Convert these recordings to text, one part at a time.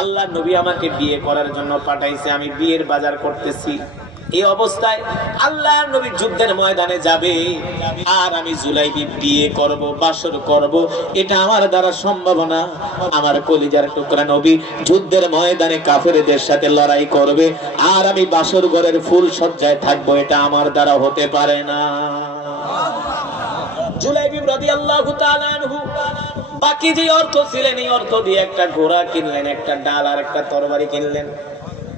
আল্লাহ নবী আমাকে বিয়ে করার জন্য পাঠাইছে, আমি বিয়ের বাজার করতেছি। এই অবস্থায় আল্লাহ নবী যুদ্ধের ময়দানে যাবে, আর আমি জুলাইবি বিয়ে করব, বাসর করব, এটা আমার দ্বারা সম্ভব না। আমার কলিজার টুকরা নবী যুদ্ধের ময়দানে কাফেরদের সাথে লড়াই করবে, আর আমি বাসর ঘরের ফুল সজ্জায় থাকবো, এটা আমার দ্বারা হতে পারে না। জুলাইবি রাদিয়াল্লাহু তাআলা আনহু বাকি যে অর্থ ছিলেন, এই অর্থ দিয়ে একটা ঘোড়া কিনলেন, একটা ডাল আর একটা তরবারি কিনলেন।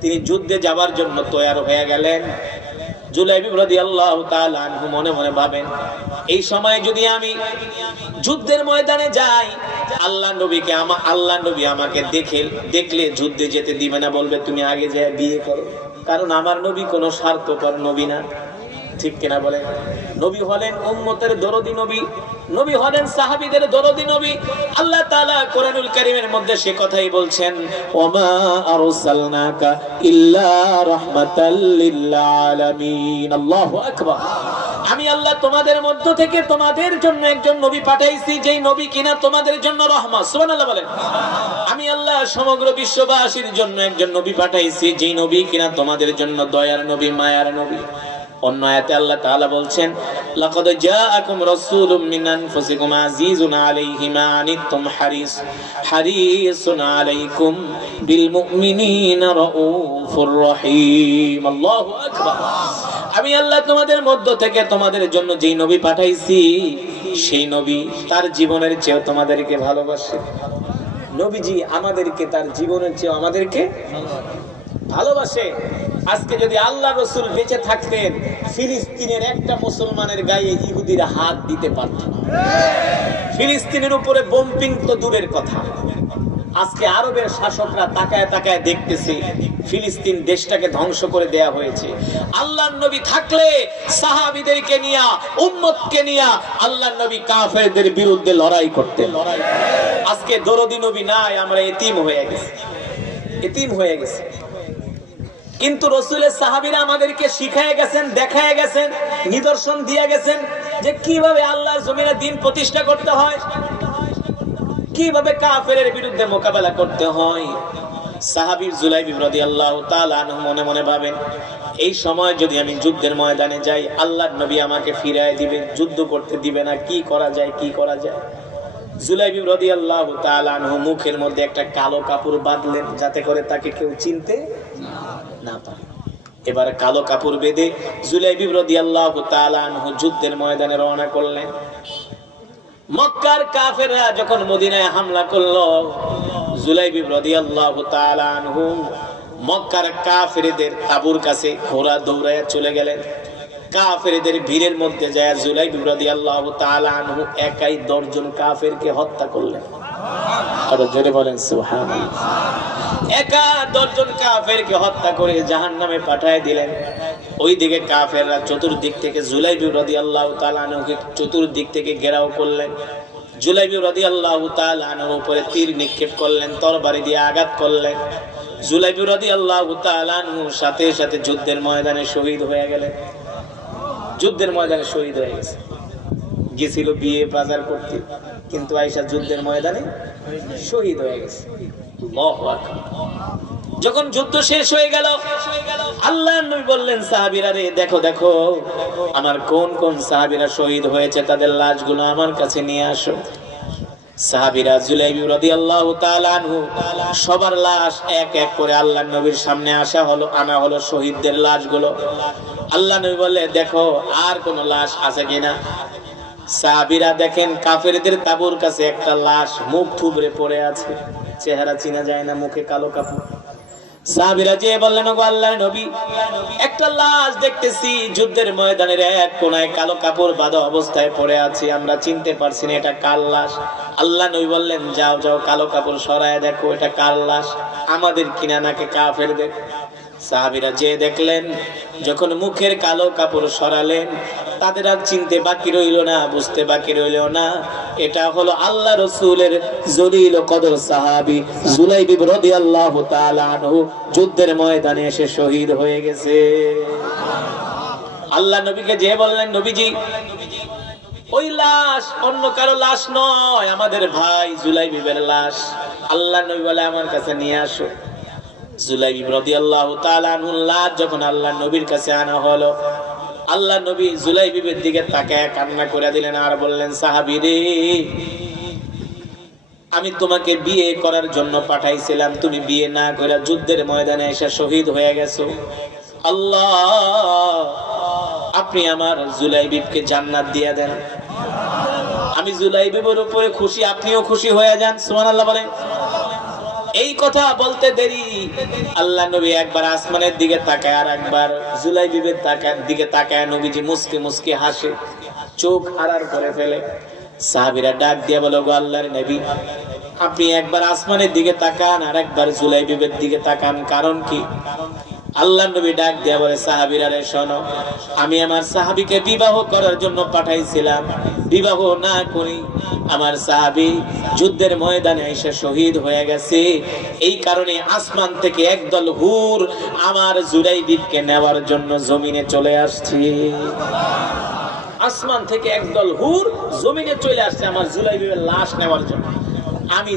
তিনি যুদ্ধে যাবার জন্য তৈরি হয়ে গেলেন। জুলাইবি রাদিয়াল্লাহু তাআলা আনহু মনে মনে ভাবেন, এই সময় যদি আমি যুদ্ধের ময়দানে যাই, আল্লাহ নবী আমাকে দেখলে যুদ্ধে যেতে দিবে না, বলবে তুমি আগে যায় বিয়ে করো। কারণ আমার নবী কোনো স্বার্থপর নবী না, ঠিক কিনা বলে? নবী হলেন উম্মতের দরদি নবী, নবী হলেন সাহাবীদের দরদি নবী। আল্লাহ তাআলা কোরআনুল কারীমের মধ্যে সে কথাই বলছেন, ওমা আরসালনাকা ইল্লা রাহমাতাল লিল আলামিন। আল্লাহু আকবার। আমি আল্লাহ তোমাদের মধ্য থেকে তোমাদের জন্য একজন নবী পাঠাইছি, যেই নবী কিনা তোমাদের জন্য রহমত। সুবহানাল্লাহ বলেন। আমি আল্লাহ সমগ্র বিশ্ববাসীর জন্য একজন নবী পাঠাইছি, যেই নবী কিনা তোমাদের জন্য দয়ার নবী, মায়ার নবী। অন্য আয়াতে আল্লাহ তাআলা বলছেন, লাকাদ জাআকুম রাসূলুম মিন আনফুসিকুম আজিজুন আলাইহি মা আনিতুম হারিসুন আলাইকুম বিল মুমিনিনা রাউফুর রহিম। আল্লাহু আকবার। আমি আল্লাহ তোমাদের মধ্য থেকে তোমাদের জন্য যেই নবী পাঠাইছি, সেই নবী তার জীবনের চেয়ে তোমাদেরকে ভালোবাসে। নবীজি আমাদেরকে তার জীবনের চেয়ে আমাদেরকে ভালোবাসে। আজকে যদি আল্লাহ রাসূল বেঁচে থাকতেন, ফিলিস্তিনের একটা মুসলমানের গায়ে ইহুদিরা হাত দিতে পারত না। ফিলিস্তিনের উপরে বোম্বিং তো দূরের কথা, আজকে আরবের শাসকরা তাকায় তাকায় দেখতেছে ফিলিস্তিন দেশটাকে ধ্বংস করে দেয়া হয়েছে। আল্লাহর নবী থাকলে সাহাবীদেরকে নিয়া, উম্মতকে নিয়া আল্লাহর নবী কাফেরদের বিরুদ্ধে লড়াই করতেন। আজকে দরদি নবী নাই, আমরা এতিম হয়ে গেছি। কিন্তু রাসূলের সাহাবীরা আমাদেরকে শিখায় গেছেন, দেখায় গেছেন, নিদর্শন দিয়ে গেছেন যে কিভাবে আল্লাহর জমিনে দ্বীন প্রতিষ্ঠা করতে হয়, কিভাবে কাফেরের বিরুদ্ধে মোকাবেলা করতে হয়। সাহাবী জুলাইবি রাদিয়াল্লাহু তাআলা আনহু মনে মনে ভাবেন, এই সময় যদি আমি যুদ্ধের ময়দানে যাই, আল্লাহর নবী আমাকে ফিরায় দিবে, যুদ্ধ করতে দিবে না। কি করা যায়? জুলাইবি রাদিয়াল্লাহু তাআলা আনহু মুখের মধ্যে একটা কালো কাপড় বাঁধলেন, যাতে করে তাকে কেউ চিনতে না পারে। এবার কালো কাপড় বেঁধে জুলাইবি রাদিয়াল্লাহু তাআলা আনহু যুদ্ধের ময়দানে রওনা করলেন। মক্কার কাফেররা যখন মদিনায় হামলা করলো, জুলাইবি রাদিয়াল্লাহু তাআলা আনহু মক্কার কাফেরদের তাঁবুর কাছে ঘোড়া দৌড়ায় চলে গেলেন। কাফেরদের ভিড়ের মধ্যে যায় জুলাইবি রাদিয়াল্লাহু তাআলা আনহু একাই 10 জন কাফেরকে হত্যা করলেন। আর জোরে বলেন সুবহানাল্লাহ। একা 10 জন কাফেরকে হত্যা করে জাহান্নামে পাঠিয়ে দিলেন। ওইদিকে কাফেররা চতুর্দিক থেকে জুলাইবি রাদিয়াল্লাহু তাআলা আনহুকে চতুর্দিক থেকে ঘেরাও করলেন। জুলাইবি রাদিয়াল্লাহু তাআলা আনহুর উপরে তীর নিক্ষেপ করলেন, তরবারি দিয়ে আঘাত করলেন। জুলাইবি রাদিয়াল্লাহু তাআলা আনহুর সাথে সাথে যুদ্ধের ময়দানে শহীদ হয়ে গেলেন। যুদ্ধের ময়দানে শহীদ হয়ে গেছে। গেছিল বিয়ে বাজার করতে, কিন্তু আয়েশা যুদ্ধের ময়দানে শহীদ হয়ে গেছে। আল্লাহু আকবার। যখন যুদ্ধ শেষ হয়ে গেল, আল্লাহর নবী বললেন সাহাবীরা রে, দেখো আমার কোন কোন সাহাবীরা শহীদ হয়েছে, তাদের লাশগুলো আমার কাছে নিয়ে আসো। সাহাবীরা জুলাইবি রাদিয়াল্লাহু তাআলা আনহু সবার লাশ এক এক করে আল্লাহর নবীর সামনে আনা হলো শহীদদের লাশগুলো। আল্লাহ নবী বললে, দেখো আর কোন লাশ আছে কিনা। সাহাবীরা দেখেন কাফেরদের তাঁবুর কাছে একটা লাশ মুখ থুবড়ে পড়ে আছে, চেহারা চেনা যায় না, মুখে কালো কাপড়। সাহাবীরা যে বললেন, ওগো আল্লাহর নবী, একটা লাশ দেখতেছি যুদ্ধের ময়দানের এক কোনায় কালো কাপড় বাঁধা অবস্থায় পড়ে আছে, আমরা চিনতে পারছি না এটা কার লাশ। আল্লাহ নবী বললেন, যাও কালো কাপড় সরায় দেখো এটা কার লাশ, আমাদের কিনা নাকি কাফেরদের। সাহাবীরা যে দেখলেন, যখন মুখের কালো কাপড় সরালেন, তাদের আর চিনতে বাকি রইল না, বুঝতে বাকি রইল না, এটা হলো আল্লাহ রাসূলের জলিল কদর সাহাবী জুলাইবি রাদিয়াল্লাহু তাআলা আনহু যুদ্ধের ময়দানে এসে শহীদ হয়ে গেছে। আল্লাহ নবীকে যে বললেন, নবীজি ওই লাশ অন্য কারো লাশ নয়, আমাদের ভাই জুলাইবির লাশ। আল্লাহ নবী বলে আমার কাছে নিয়ে আসো। জুলাইবিব রাদিয়াল্লাহু তাআলা আনহুর লাশ যখন আল্লাহ নবীর কাছে আনা হলো, আল্লাহ নবী জুলাইবিবের দিকে তাকায় কান্না করে দিলেন আর বললেন, সাহাবী রে, আমি তোমাকে বিয়ে করার জন্য পাঠাইছিলাম, তুমি বিয়ে না করে যুদ্ধের ময়দানে এসে শহীদ হয়ে গেছো। আল্লাহ, আপনি আমার জুলাইবিবকে জান্নাত দিয়ে দেন। আমি জুলাইবিবের উপরে খুশি, আপনিও খুশি হয়ে যান। সুবহানাল্লাহ বলেন। এই কথা বলতে দেরি, আল্লাহ নবী একবার আসমানের দিকে তাকায় আর একবার জুলাইবিবের দিকে তাকায়। নবীজি মুস্কি মুস্কি হাসে, চোখ আড়ার করে ফেলে। সাহাবীরা ডাক দিয়ে বলে, গো আল্লাহর নবী, আপনি একবার আসমানের দিকে তাকান আর একবার জুলাইবিবের দিকে তাকান, কারণ কি? আল্লাহ নবী ডাক দিয়া বলে, সাহাবীরা রে শোনো, আমি আমার সাহাবীকে বিবাহ করার জন্য পাঠাইছিলাম, বিবাহ না করি আমার সাহাবী যুদ্ধের ময়দানে এসে শহীদ হয়ে গেছে। এই কারণে আসমান থেকে একদল হুর আমার জুলাইবিবকে নেওয়ার জন্য জমিনে চলে আসছে। আসমান থেকে একদল হুর জমিনে চলে আসছে আমার জুলাইবিবের লাশ নেওয়ার জন্য। আমি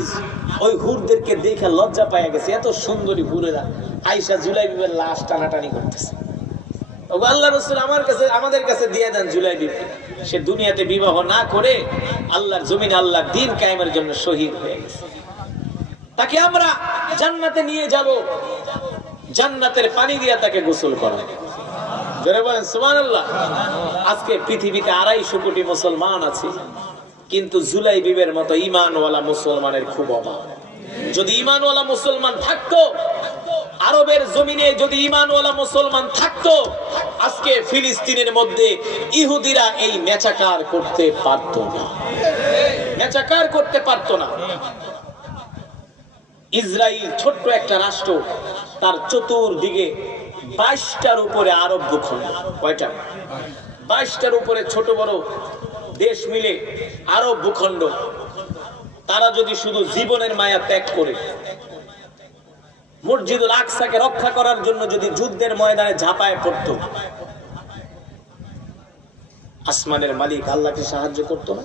ওই হুরদেরকে দেখে লজ্জা পাইয়া গেছি, এত সুন্দরী হুরেরা আয়েশা জুলাইবিবের লাশ টানাটানি করতেছে। আল্লাহ রাসূল আমাদের কাছে দিয়ে দেন জুলাইবিব, সে দুনিয়াতে বিবাহ না করে আল্লাহর জমিনে আল্লাহর দ্বীন কায়েমের জন্য শহীদ হয়ে গেছে। তাকে আমরা জান্নাতে নিয়ে যাব, জান্নাতের পানি দিয়ে তাকে গোসল করাবো। জোরে বলেন সুবহানাল্লাহ। আজকে পৃথিবীতে 250 কোটি মুসলমান আছে, কিন্তু জুলাইবিবের মতো ঈমানওয়ালা মুসলমানের খুব অভাব। যদি ঈমানওয়ালা মুসলমান থাকতো, আরবের জমিনে যদি ঈমানওয়ালা মুসলমান থাকতো, আজকে ফিলিস্তিনের মধ্যে ইহুদিরা এই মেচাকার করতে পারতো না, মেচাকার করতে পারতো না। ইসরায়েল ছোট্ট একটা রাষ্ট্র, তার চতুর্দিকে 22টার উপরে আরব ভূখণ্ড। কয়টা? 22টার উপরে ছোট বড় দেশ মিলে আরব ভূখণ্ড। তারা যদি শুধু জীবনের মায়া ত্যাগ করে মসজিদুল আকসাকে রক্ষা করার জন্য যদি যুদ্ধের ময়দানে ঝাঁপায় পড়তো, আসমানের মালিক আল্লাহকে সাহায্য করতো না?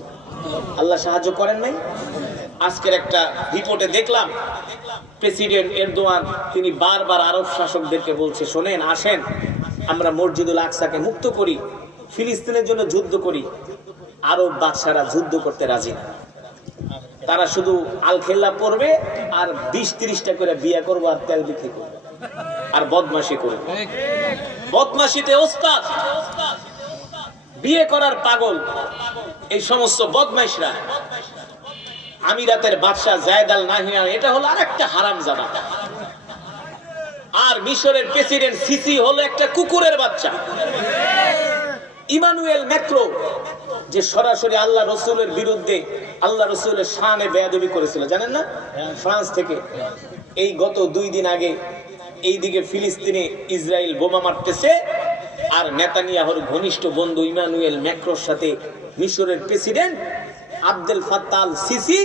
আল্লাহ সাহায্য করেন নাই? আজকের একটা রিপোর্টে দেখলাম, প্রেসিডেন্ট এরদোয়ান তিনি বারবার আরব শাসকদেরকে বলছে, শোনেন, আসেন আমরা মসজিদুল আকসাকে মুক্ত করি, ফিলিস্তিনের জন্য যুদ্ধ করি। আরব বাদশারা যুদ্ধ করতে রাজি না, তারা শুধু আল খেল্লা পড়বে আর 20-30টা করে বিয়ে করবো আর তেল বিক্রি করবে আর বদমাশি করবে। বদমাশিতে ওস্তাদ, বিয়ে করার পাগল এই সমস্ত বদমাইশরা। আমিরাতের বাদশা জায়েদ আল নাহিয়ান, এটা হলো আরেকটা হারামজাদা। আর মিশরের প্রেসিডেন্ট সিসি হলো একটা কুকুরের বাচ্চা। ইমানুয়েল ম্যাক্রো, যে সরাসরি আল্লাহ রসুলের বিরুদ্ধে, আল্লাহ রসুলের শানে বেয়াদবি করেছিল, জানেন না? ফ্রান্স থেকে এই গত 2 দিন আগে এইদিকে ফিলিস্তিনে ইসরায়েল বোমা মারতেছে, আর নেতানিয়াহুর ঘনিষ্ঠ বন্ধু ইমানুয়েল ম্যাক্রোর সাথে মিশরের president Abdul Fattah al Sisi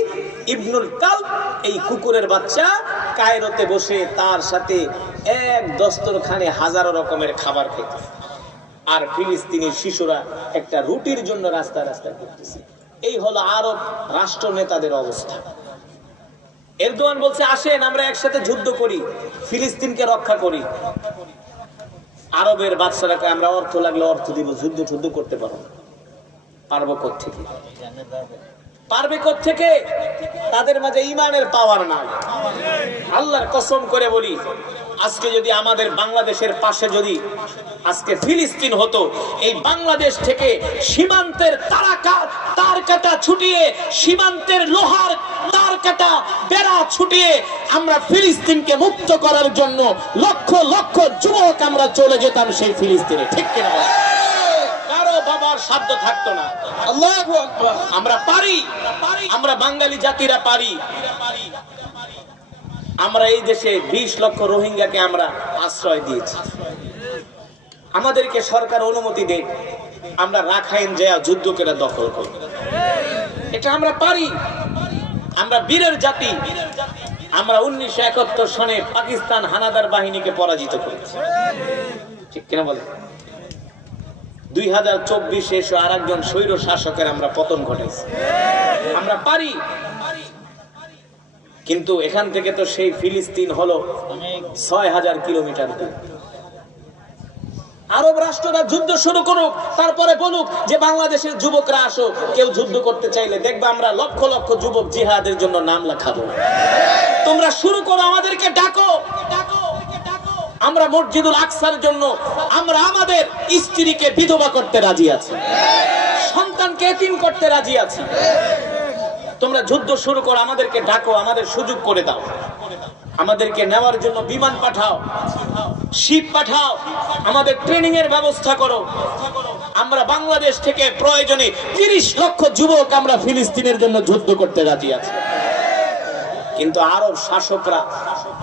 ইবনুল কালব, এই কুকুরের বাচ্চা, কায়রোতে বসে তার সাথে এক দস্তরখানে হাজারো রকমের খাবার খেতে, আর ফিলিস্তিনি শিশুরা একটা রুটির জন্য রাস্তা রাস্তা করতেছে। এই হলো আরব রাষ্ট্র নেতাদের অবস্থা। এরদোয়ান বলছে, আসেন আমরা একসাথে যুদ্ধ করি, ফিলিস্তিনকে রক্ষা করি। আরবের বাদশারাকে আমরা অর্থ লাগলে অর্থ দিব, যুদ্ধ যুদ্ধ করতে পারবো না। পারবো কোত্থেকে? পারবে কোত্থেকে? তাদের মাঝে ঈমানের পাওয়ার নাই। আল্লাহর কসম করে বলি, আজকে যদি আমাদের বাংলাদেশের পাশে যদি আজকে ফিলিস্তিন হতো, এই বাংলাদেশ থেকে সীমান্তের তার কাটা ছুটিয়ে, সীমান্তের লোহার তার কাটা বেড়া ছুটিয়ে আমরা ফিলিস্তিনকে মুক্ত করার জন্য লক্ষ লক্ষ যুবক আমরা চলে যেতাম সেই ফিলিস্তিনে। ঠিক কিনা? কারো বাবার সাধ্য থাকতো না। আল্লাহু আকবার। আমরা পারি, আমরা বাঙালি জাতিরা পারি। আমরা এই দেশে 20 লক্ষ রোহিঙ্গাকে আমরা আশ্রয় দিয়েছি। আমাদেরকে সরকার অনুমতি দেয়, আমরা রাখাইন যায় যুদ্ধ করে দখল করি। এটা আমরা পারি। আমরা বীরের জাতি। আমরা 1971 সনে পাকিস্তান হানাদার বাহিনীকে পরাজিত করেছি। ঠিক কিনা বলে? 2024 এসে আরেকজন স্বৈর শাসকের আমরা পতন ঘটাইছি। আমরা পারি। কিন্তু এখান থেকে তো সেই ফিলিস্তিন হলো ৬,০০০ কিলোমিটার দূর। আরব রাষ্ট্ররা যুদ্ধ শুরু করুক, তারপরে বলুক যে বাংলাদেশের যুবকরা আসো, কেউ যুদ্ধ করতে চাইলে দেখবে আমরা লক্ষ লক্ষ যুবক জিহাদের জন্য নাম লেখাবো। তোমরা শুরু করো, আমাদেরকে ডাকো। আমরা মসজিদুল আকসার জন্য আমরা আমাদের স্ত্রীকে বিধবা করতে রাজি আছি, সন্তানকে এতিম করতে রাজি আছি। তোমরা যুদ্ধ শুরু করো, আমাদেরকে ডাকো, আমাদের সুযোগ করে দাও, আমাদেরকে নেওয়ার জন্য বিমান পাঠাও, শিপ পাঠাও, আমাদের ট্রেনিং এর ব্যবস্থা করো। আমরা বাংলাদেশ থেকে প্রয়োজনে ৩০ লক্ষ যুবক আমরা ফিলিস্তিনের জন্য যুদ্ধ করতে রাজি আছি। কিন্তু আরব শাসকরা,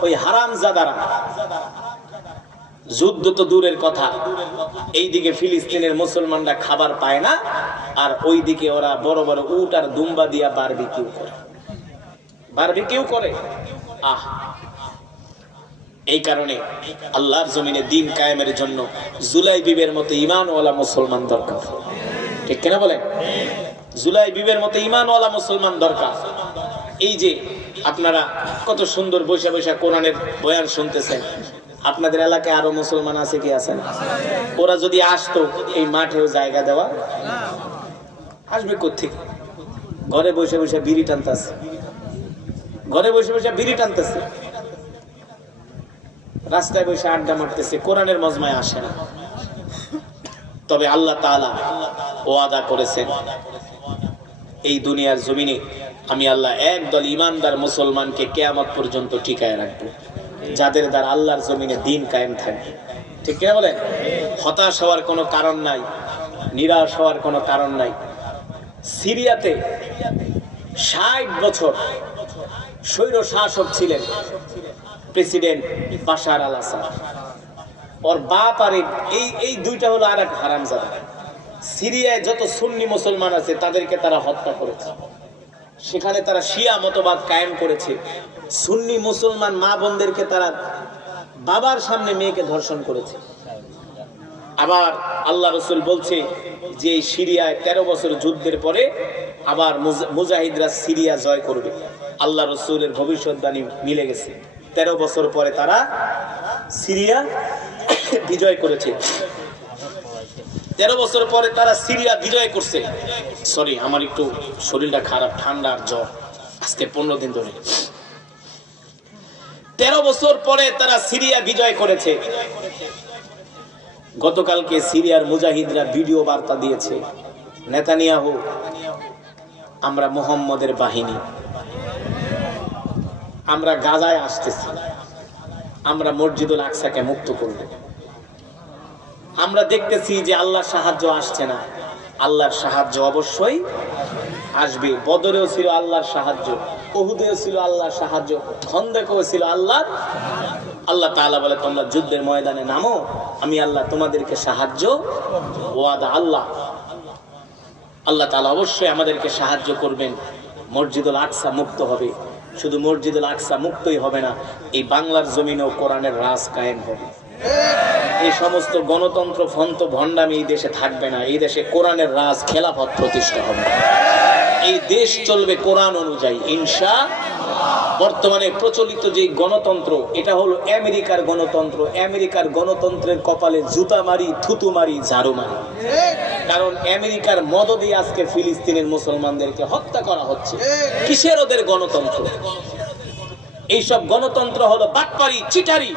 ওই হারামজাদারা, যুদ্ধ তো দূরের কথা, এইদিকে ফিলিস্তিনের মুসলমানরা খাবার পায় না, আর ওইদিকে ওরা বড় বড় উট আর দুম্বা দিয়া বারবিকিউ করে। এই কারণে আল্লাহর জমিনে দিন কায়েমের জন্য জুলাইবিবের মতো ঈমানওয়ালা মুসলমান দরকার। ঠিক কিনা বলেন? জুলাইবিবের মতো ঈমানওয়ালা মুসলমান দরকার। এই যে আপনারা কত সুন্দর বৈশা বৈশা কোরআনের বয়ান শুনতেছেন, আপনাদের এলাকায় আরো মুসলমান আছে কি আছেন? ওরা যদি আসতো এই মাঠেও জায়গা দেওয়া, আসবে কোত্থেকে? ঘরে বসে বসে বিড়ি টানতেছে, ঘরে বসে বসে বিড়ি টানতেছে, রাস্তায় বসে আড্ডা মারতেছে, কোরআনের মজমায় আসে না। তবে আল্লাহ তাআলা ওয়াদা করেছেন, এই দুনিয়ার জমিনে আমি আল্লাহ একদল ইমানদার মুসলমানকে কিয়ামত পর্যন্ত টিকায় রাখবো, যাদের দ্বারা আল্লাহর জমিনে দিন কায়েম থাকবে। ঠিক কিনা বলেন? হতাশ হওয়ার কোনো কারণ নাই, নিরাশ হওয়ার কোনো কারণ নাই। সিরিয়াতে ৬০ বছর স্বৈর শাসক ছিলেন প্রেসিডেন্ট বাশার আল আসাদ। ওর বাপ আর এই দুইটা হলো আর এক হারামজাদা। সিরিয়ায় যত সুন্নি মুসলমান আছে তাদেরকে তারা হত্যা করেছে, সেখানে তারা শিয়া মতবাদ কায়েম করেছে। সুন্নি মুসলমান মা বোনদেরকে তারা বাবার সামনে মেয়েকে ধর্ষণ করেছে। আবার আল্লাহ রসুল বলছে যে সিরিয়ায় 13 বছর যুদ্ধের পরে আবার মুজাহিদরা সিরিয়া জয় করবে। আল্লাহ রসুলের ভবিষ্যৎবাণী মিলে গেছে, 13 বছর পরে তারা সিরিয়া বিজয় করেছে। 13 বছর পরে তারা সিরিয়া বিজয় করছে। সরি, আমার একটু শরীরটা খারাপ, ঠান্ডা আর জ্বর, আজকে 15 দিন ধরে। 13 বছর পরে তারা সিরিয়া বিজয় করেছে। গতকালকে সিরিয়ার মুজাহিদরা ভিডিও বার্তা দিয়েছে, নেতানিয়াহু, আমরা মুহাম্মদের বাহিনী, আমরা গাজায় আসতেছি, আমরা মসজিদুল আকসাকে মুক্ত করব। আমরা দেখতেছি যে আল্লাহর সাহায্য আসছে না, আল্লাহর সাহায্য অবশ্যই আসবে। বদরেও ছিল আল্লাহর সাহায্য, উহুদেও ছিল আল্লাহর সাহায্য, খন্দকেও ছিল আল্লাহর। আল্লাহ তাআলা বলে, তোমরা যুদ্ধের ময়দানে নামো, আমি আল্লাহ তোমাদেরকে সাহায্য ওয়াদা। আল্লাহ তাআলা অবশ্যই আমাদেরকে সাহায্য করবেন। মসজিদুল আকসা মুক্ত হবে। শুধু মসজিদুল আকসা মুক্তই হবে না, এই বাংলার জমিনেও কোরআনের রাজ কায়েম হবে। এই সমস্ত গণতন্ত্র ফন্ত ভণ্ডামি এই দেশে থাকবে না। এই দেশে কোরআনের রাজ, খেলাফত প্রতিষ্ঠা হবে। এই দেশ চলবে কোরআন অনুযায়ী ইনশাআল্লাহ। বর্তমানে প্রচলিত যে গণতন্ত্র, এটা হলো আমেরিকার গণতন্ত্র। আমেরিকার গণতন্ত্রের কপালে জুতা মারি, থুতু মারি, ঝাড়ু মারি। কারণ আমেরিকার মদদে আজকে ফিলিস্তিনের মুসলমানদেরকে হত্যা করা হচ্ছে। কিসের ওদের গণতন্ত্র? এইসব গণতন্ত্র হলো বাটপারি, চিটারি।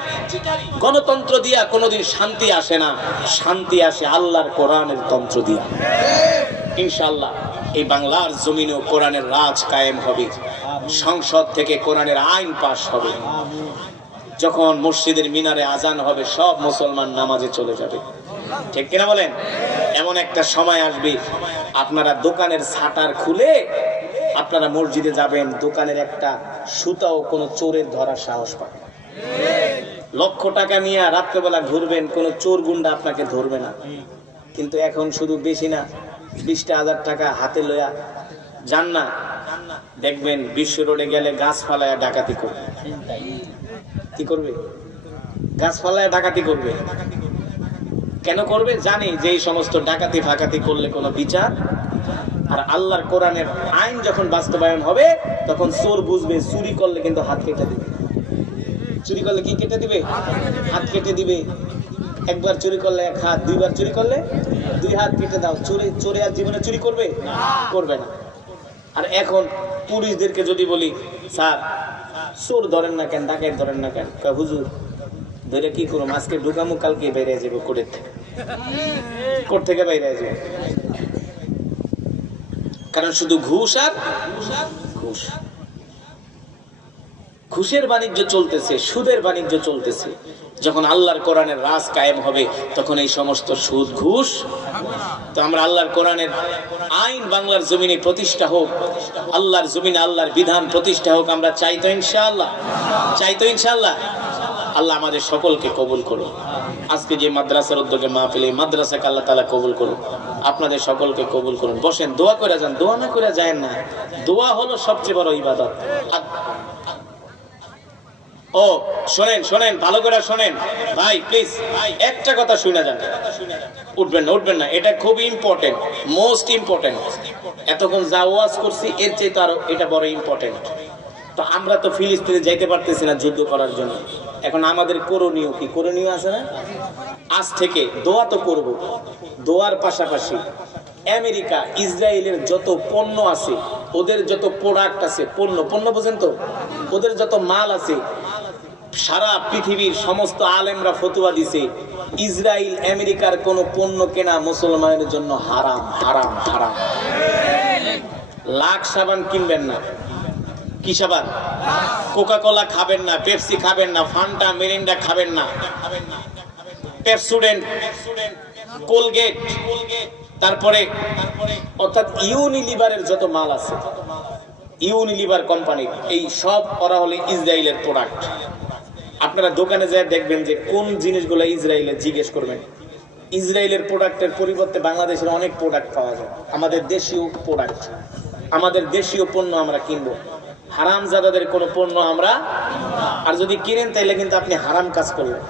গণতন্ত্র দিয়া কোনোদিন শান্তি আসে না, শান্তি আসে আল্লাহর কোরআনের তন্ত্র দিয়া। ইনশাআল্লাহ এই বাংলার জমিনেও কোরআনের রাজ কায়েম হবে। সংসদ থেকে কোরআনের আইন পাশ হবে। যখন মসজিদের মিনারে আজান হবে, সব মুসলমান নামাজে চলে যাবে। ঠিক কিনা বলেন? এমন একটা সময় আসবে, আপনারা দোকানের শাটার খুলে আপনারা মসজিদে যাবেন, দোকানের একটা সুতাও কোনো চোরের ধরার সাহস পাবে। লক্ষ টাকা নিয়ে রাত্রেবেলা ঘুরবেন, কোনো চোর গুন্ডা আপনাকে ধরবে না। কিন্তু এখন শুধু বেশি না 20,000 টাকা হাতে লইয়া যান না, দেখবেন বিশ্ব রোডে গেলে গাছ ফালায়া ডাকাতি করবে। কি করবে? গাছ ফালায়া ডাকাতি করবে। কেন করবে? জানি যে এই সমস্ত ডাকাতি ফাকাতি করলে কোনো বিচার আর আল্লাহর কোরআনের আইন যখন বাস্তবায়ন হবে তখন চোর বুঝবে চুরি করলে কিন্তু হাত কেটে দিবে। চুরি করলে কি কেটে দিবে? হাত কেটে দিবে। একবার চুরি করলে এক হাত, দুইবার চুরি করলে দুই হাত কেটে দাও। চোরে আর জীবনে চুরি করবে? করবে না। আর এখন পুলিশদেরকে যদি বলি, স্যার চোর ধরেন না কেন, ডাকাত ধরেন না কেন? হুজুর ধরে কি করুম, আজকে ঢুকামু, কালকে বাইরে যাবো কোর্টের থেকে। কোর্ট থেকে বাইরে যাবো, কারণ শুধু ঘুষ আর ঘুষ। ঘুষের বাণিজ্য চলতেছে, সুদের বাণিজ্য চলতেছে। যখন আল্লাহর কোরআনের রাজ কায়েম হবে তখন এই সমস্ত সুদ ঘুষ। তো আমরা আল্লাহর কোরআনের আইন বাংলার জমিনে প্রতিষ্ঠা হোক, আল্লাহর জমিনে আল্লাহর বিধান প্রতিষ্ঠা হোক, আমরা চাই তো ইনশাআল্লাহ? চাই তো ইনশাআল্লাহ? আল্লাহ আমাদের সকলকে কবুল করুন। আজকে যে মাদ্রাসার উদ্যোগে মাহফিল, এই মাদ্রাসাকে আল্লাহ তাআলা কবুল করুন। আপনাদের সকলকে কবুল করুন। বসেন, দোয়া করে যান। দোয়া না করে যায় না। দোয়া হলো সবচেয়ে বড় ইবাদত। ও শোনেন, শোনেন, ভালো করে শোনেন ভাই, প্লিজ একটা কথা শুনে যান। উঠবেন না, উঠবেন না, এটা খুব ইম্পর্টেন্ট, মোস্ট ইম্পর্টেন্ট। এতক্ষণ যা ওয়াজ করছি এর চেয়ে তো আরো এটা বড় ইম্পর্টেন্ট। তো আমরা তো ফিলিস্তিনে যাইতে পারতেছি না যুদ্ধ করার জন্য। এখন আমাদের করণীয় কি? করণীয় আছে না? আজ থেকে দোয়া তো করব। দোয়ার পাশাপাশি আমেরিকা, ইসরায়েলের যত পণ্য আছে, ওদের যত প্রোডাক্ট আছে, পণ্য বোঝেন তো, ওদের যত মাল আছে, সারা পৃথিবীর সমস্ত আলেমরা ফতোয়া দিছে ইসরায়েল আমেরিকার কোন পণ্য কেনা মুসলমানের জন্য হারাম, হারাম, হারাম। লাখ সাবান কিনবেন না। কি সাবান? কোকা কোলা খাবেন না, পেপসি খাবেন না, ফান্টা মিরিন্ডা খাবেন না, পেপসুডেন্ট, কোলগেট, তারপরে অর্থাৎ ইউনিলিভারের যত মাল আছে, ইউনিলিভার কোম্পানির, এই সব করা হলে ইসরায়েলের প্রোডাক্ট। আপনারা দোকানে যায় দেখবেন যে কোন জিনিসগুলো ইসরায়েলের, জিজ্ঞেস করবেন। ইসরায়েলের প্রোডাক্টের পরিবর্তে বাংলাদেশের অনেক প্রোডাক্ট পাওয়া যায়, আমাদের দেশীয় প্রোডাক্ট, আমাদের দেশীয় পণ্য আমরা কিনবো। হারামজাদাদের কোনো পণ্য আমরা, আর যদি কিনেন তাইলে কিন্তু আপনি হারাম কাজ করবেন।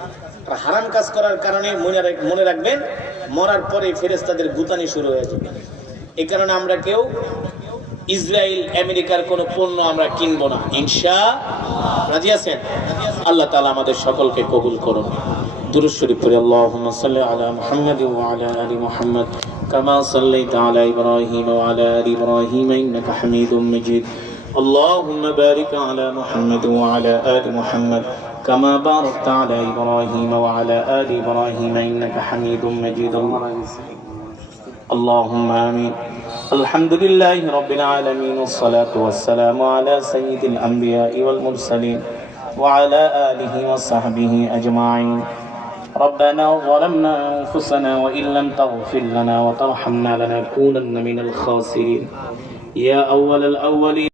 আর হারাম কাজ করার কারণে মনে রাখবেন, মরার পরে ফেরেশতাদের গুতানি শুরু হয়ে যাবে। এই কারণে আমরা কেউ ইসরায়েল আমেরিকার কোনো পণ্য আমরা কিনবো না, ইনশাআল্লাহ। রাজি আছেন? আল্লাহ তাআলা আমাদের সকলকে কবুল করুন। দুরূদ শরীফ পড়ি। আল্লাহুম্মা সাল্লি আলা মুহাম্মাদ ওয়া আলা আলি মুহাম্মাদ কামা সাল্লাইতা আলা ইব্রাহিম ওয়া আলা আলি ইব্রাহিম ইন্নাকা হামিদুম মাজিদ। আল্লাহুম্মা বারিক আলা মুহাম্মাদ ওয়া আলা আলি মুহাম্মাদ কামা বারাকতা আলা ইব্রাহিম ওয়া আলা আলি ইব্রাহিম ইন্নাকা হামিদুম মাজিদ। اللهم آمين. الحمد لله رب العالمين، والصلاة والسلام على سيد الأنبياء والمرسلين وعلى آله وصحبه أجمعين. ربنا ظلمنا أنفسنا وإن لم تغفر لنا وترحمنا لنكونن من الخاسرين. يا أول الأولين